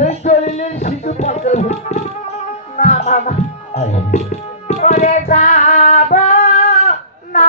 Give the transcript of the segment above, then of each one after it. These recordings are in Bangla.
ওই শরীরের শিশু পাত্র না বাবা করে যাব না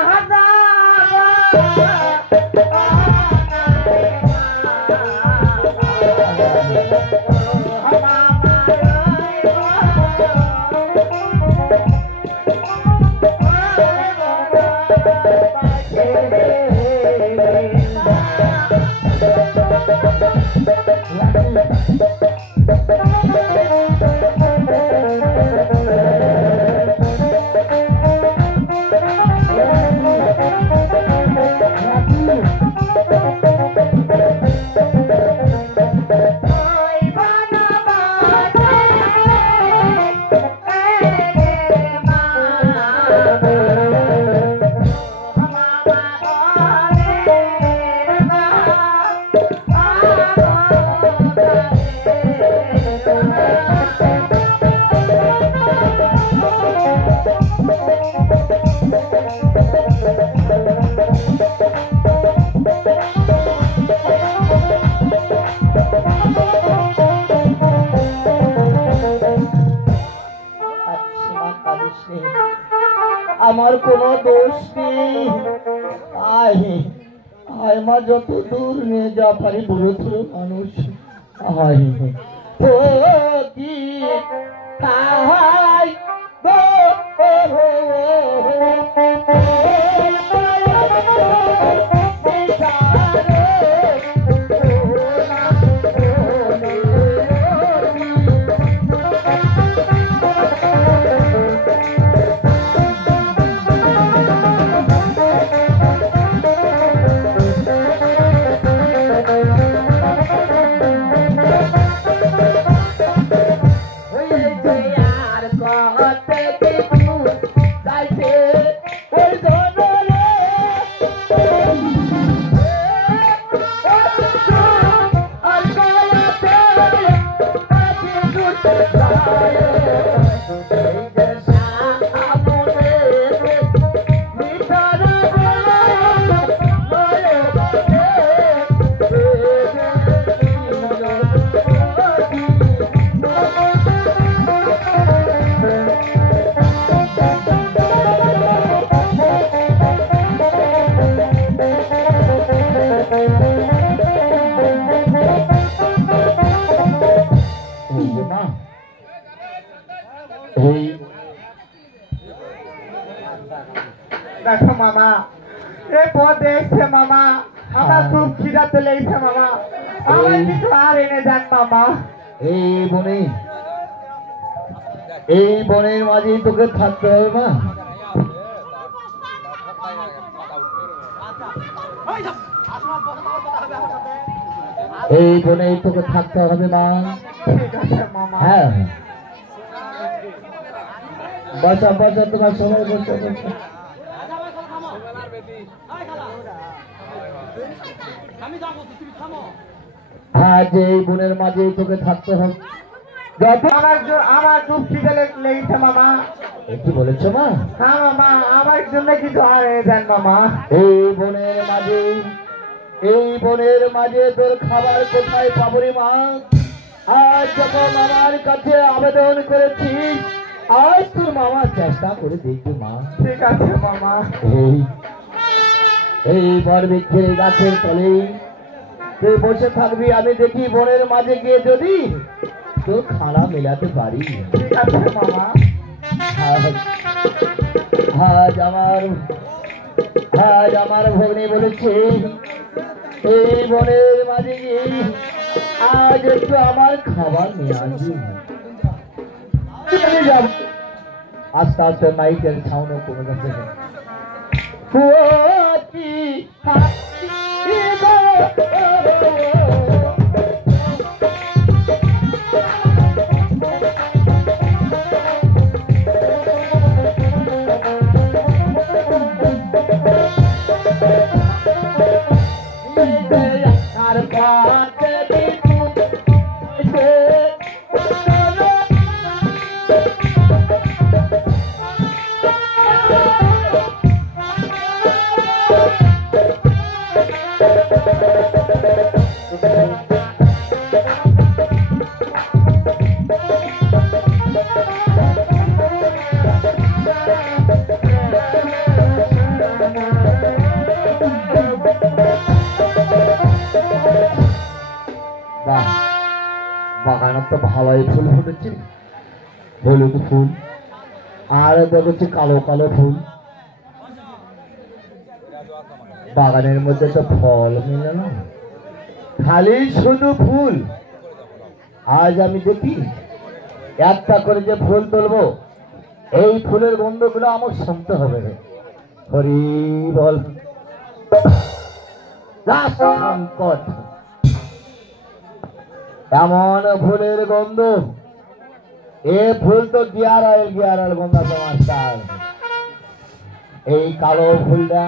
আমার কোনো দোষ নেই। আয় আয় মা, যত দূর নিয়ে যা পারি বুড়ো ধুলো মানুষ। আয় ও কি তাই গো দেখো মামা, এ পথ দেখছে মামা, আমার খুব খিদা চলে গেছে মামা, আমার কিছু আর এনে দেন মামা। এই বনের মাঝেই তোকে থাকতে হবে মা। এই বনেই তোকে থাকতে হবে মা। ঠিক আছে মামা। হ্যাঁ বসা বসা, তোমার সময় বসে বসে। আজ এই বনের মাঝেই তোকে থাকতে হবে। আমার খুব খিদে লেগেছে মামা। কি বলেছো মা? হ্যাঁ মামা, আমার জন্য কিছু আর এনে দেন মামা। এই বনের মাঝে তোর খাবার কোথায় পাবো রে মা? আজ যখন মামার কাছে আবেদন করেছিস, আজ তোর মামা চেষ্টা করে দেখবে মা। ঠিক আছে মামা। এই বরবৃক্ষের গাছের তলে তুই বসে থাকবি, আমি দেখি বনের মাঝে গিয়ে যদি তোর খানা মেলাতে পারি। ঠিক আছে মামা। আজ আমার ভগ্নী বলেছে এই বনের মাঝে গিয়ে আজ একটু আমার খাবার নিয়ে আসবি। আস্তে আস্তে মাইকের সাউন্ড কমে যাচ্ছে। বাহ, বাগানে তো ভালোই ফুল ফুটেছে, হলুদ ফুল আর দেখছি কালো কালো ফুল। বাগানের মধ্যে তো ফল মিলে না, খালি শুধু ফুল। আজ আমি দেখি একটা করে যে ফুল তুলবো, এই ফুলের গন্ধগুলো আমার শুনতে হবে রে। হরি বল। সংকট এমন ফুলের গন্ধ, এ ফুল তো গিয়ার অয়েল গন্ধ তোমার। এই কালো ফুলটা